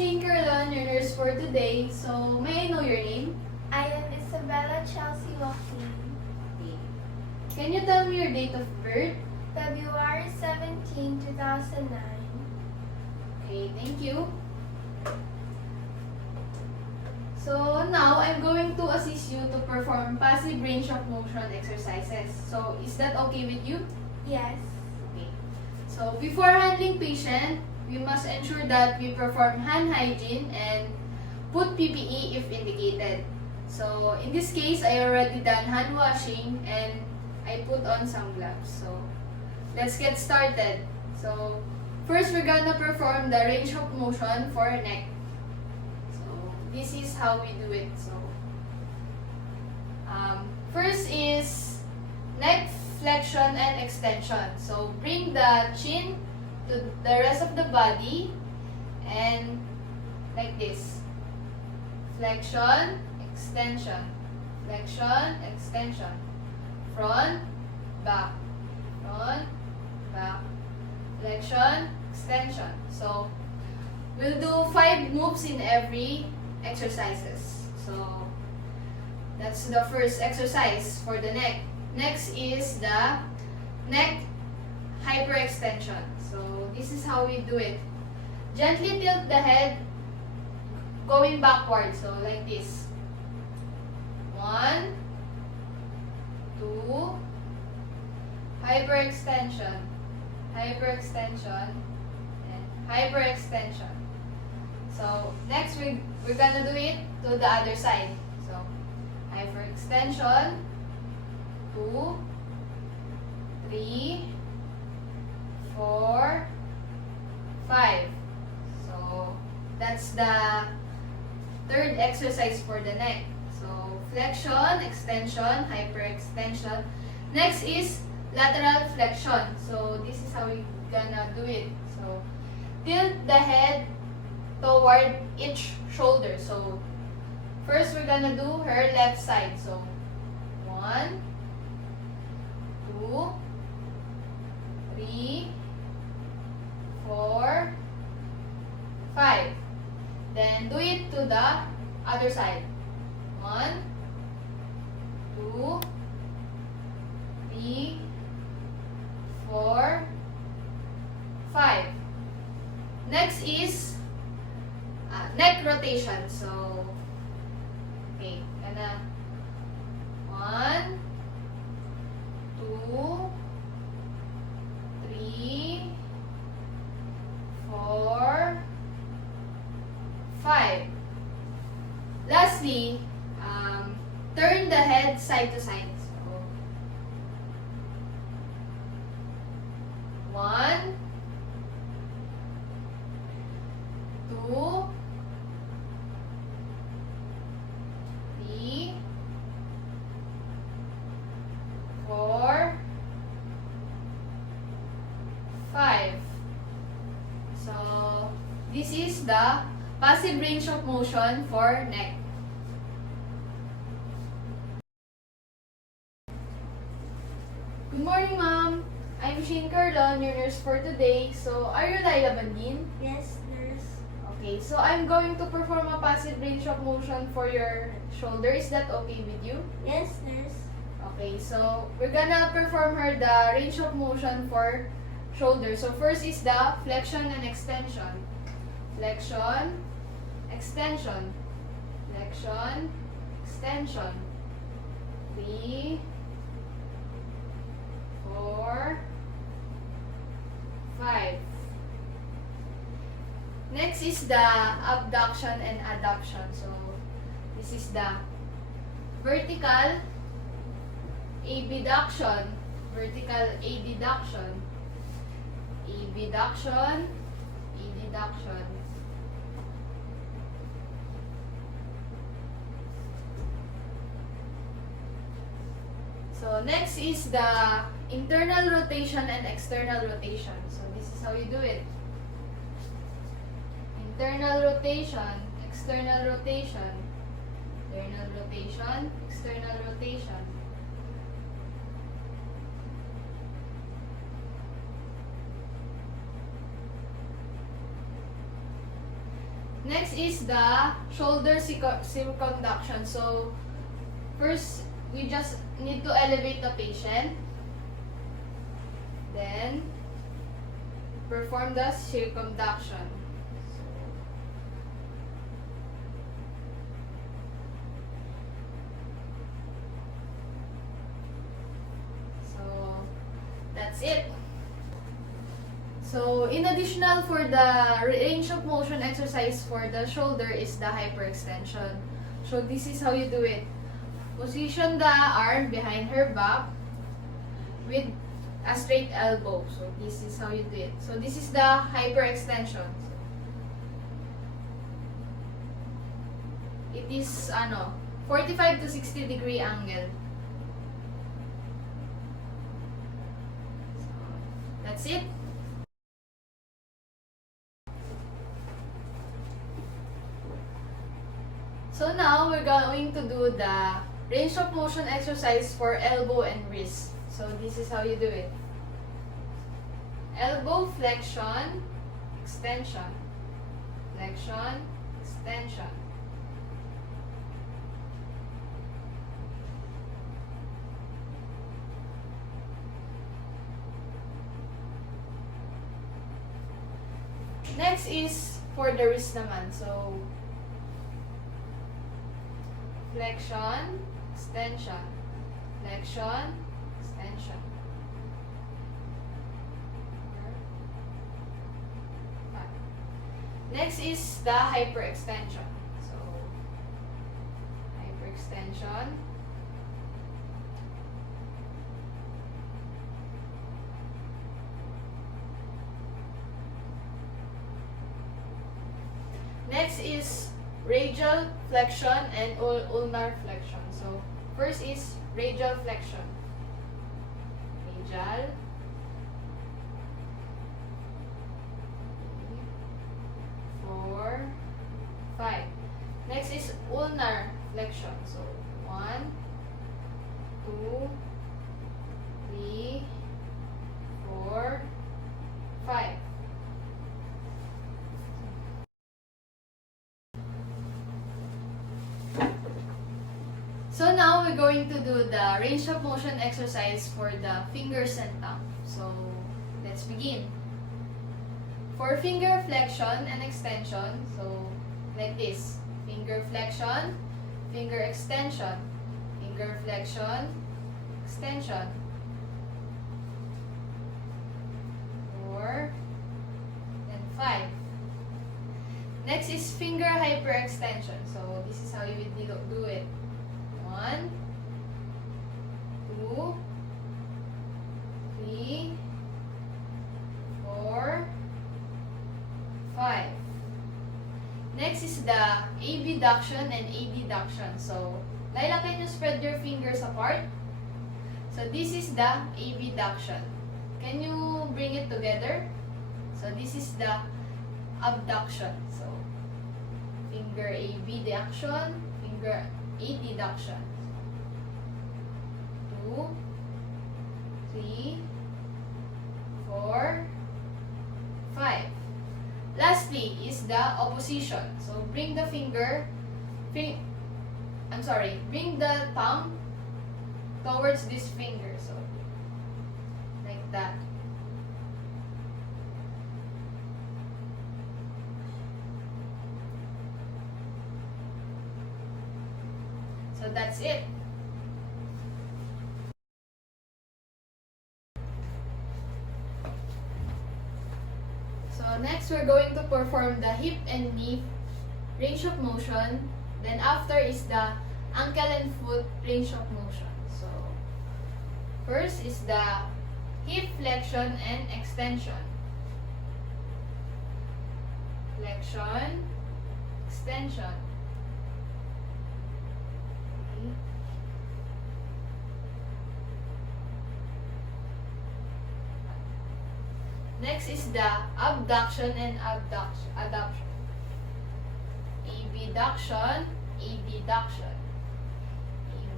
Carlon, your nurse for today. So, may I know your name? I am Isabella Chelsea Joaquin. Can you tell me your date of birth? February 17, 2009. Okay, thank you. So, now I'm going to assist you to perform passive range of motion exercises. So, is that okay with you? Yes. Okay. So, before handling patient, we must ensure that we perform hand hygiene and put PPE if indicated. So, in this case, I already done hand washing and I put on some gloves. So, let's get started. So, first we're gonna perform the range of motion for neck. So, this is how we do it. So, first is neck flexion and extension. So, bring the chin to the rest of the body and like this. Flexion, extension, flexion, extension. Front, back, flexion, extension. So, we'll do 5 moves in every exercises. So, that's the first exercise for the neck. Next is the neck hyperextension. So, this is how we do it. Gently tilt the head going backward. So, like this. 1, 2, hyperextension, hyperextension, and hyperextension. So, next we're gonna do it to the other side. So, hyperextension, 2, 3, 4, 5. So, that's the third exercise for the neck. So, flexion, extension, hyperextension. Next is lateral flexion. So, this is how we gonna do it. So, tilt the head toward each shoulder. So, first we're gonna do her left side. So, 1, 2, 3, 4, 5. Then, do it to the other side. 1, 2, 3, 4, 5. Next is neck rotation. So, okay, gonna 1, 2, 3, 4, 5. Lastly, turn the head side to side. So, 1, 2, 3, 4, 5. So, this is the passive range of motion for neck. Good morning, ma'am. I'm Carlon, your nurse for today. So, are you Laila Bandin? Yes, nurse. Okay, so I'm going to perform a passive range of motion for your shoulder. Is that okay with you? Yes, nurse. Okay, so we're gonna perform her the range of motion for shoulder. So, first is the flexion and extension. Flexion, extension, flexion, extension. 3, 4, 5. Next is the abduction and adduction. So, this is the vertical abduction, vertical adduction, abduction, adduction. So, next is the internal rotation and external rotation. So, this is how you do it. Internal rotation, external rotation, internal rotation, external rotation. Next is the shoulder circumduction. So, first, we just need to elevate the patient. Then, perform the circumduction. So, that's it. So, in additional for the range of motion exercise for the shoulder is the hyperextension. So, this is how you do it. Position the arm behind her back with a straight elbow. So, this is how you do it. So, this is the hyperextension. It is, 45 to 60 degree angle. So, that's it. So now, we're going to do the range of motion exercise for elbow and wrist. So this is how you do it. Elbow flexion, extension. Flexion, extension. Next is for the wrist naman. So, flexion, extension, flexion, extension. Next is the hyperextension. So, hyperextension. Next is radial flexion and ulnar flexion. So, first is radial flexion. Radial. 4, 5. Next is ulnar flexion. So, 1, 2, 3, 4, 5. So now we're going to do the range of motion exercise for the fingers and thumb. So let's begin. For finger flexion and extension, so like this. Finger flexion, finger extension, finger flexion, extension. 4, and 5. Next is finger hyperextension. So this is how you would do it. 1, 2, 3, 4, 5. Next is the abduction and adduction. So, Laila, can you spread your fingers apart? So, this is the abduction. Can you bring it together? So, this is the abduction. So, finger abduction, finger adduction. 2, 3, 4, 5. Lastly is the opposition. So bring the bring the thumb towards this finger. So like that. So that's it. So next, we're going to perform the hip and knee range of motion. Then after is the ankle and foot range of motion. So first is the hip flexion and extension. Flexion, extension. Okay. Next is the abduction and adduction. Abduction, abduction,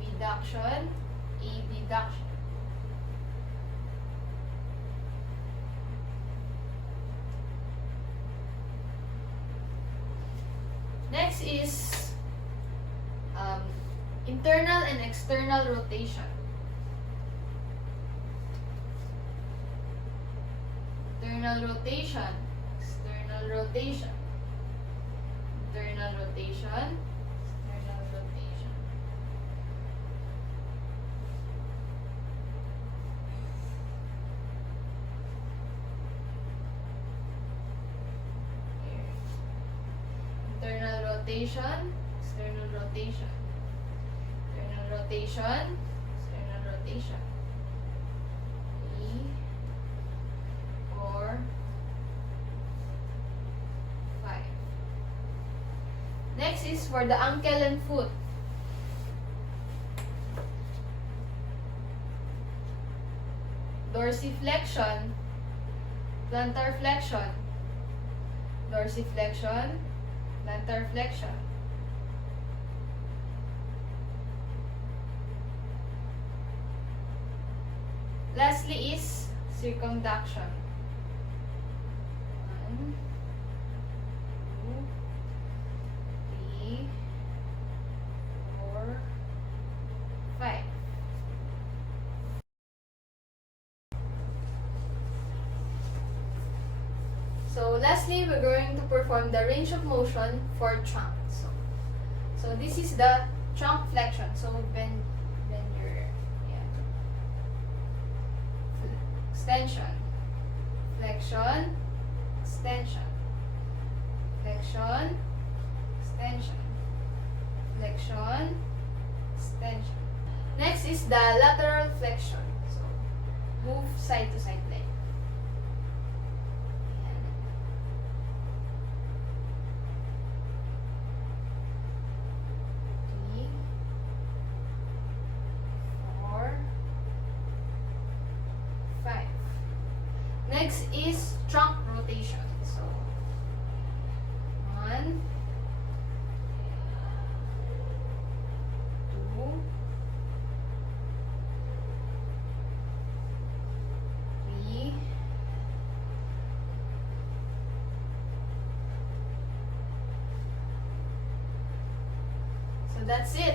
abduction, abduction. Next is internal and external rotation. Internal rotation, external rotation, internal rotation, external rotation. Here. Internal rotation, external rotation, internal rotation, external rotation. 3, 4, 5. Next is for the ankle and foot. Dorsiflexion, plantar flexion, dorsiflexion, plantar flexion. Lastly is circumduction. 1, 2, 3, 4, 5. So lastly, we're going to perform the range of motion for trunk. So this is the trunk flexion. So bend your extension, flexion, extension, flexion, extension, flexion, extension. Next is the lateral flexion. So move side to side leg. Ayan. 3, 4, 5. Next is trunk rotation. So 1, 2, 3, 4. So that's it.